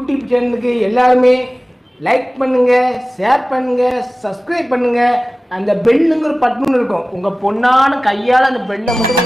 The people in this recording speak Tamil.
யூடியூப் சேனலுக்கு எல்லாருமே லைக் பண்ணுங்க, ஷேர் பண்ணுங்க, சப்ஸ்கிரைப் பண்ணுங்க. அந்த பெல்லுங்கிற பட்டன் இருக்கும், உங்க பொண்ணான கையால் அந்த பெல்லை மட்டும்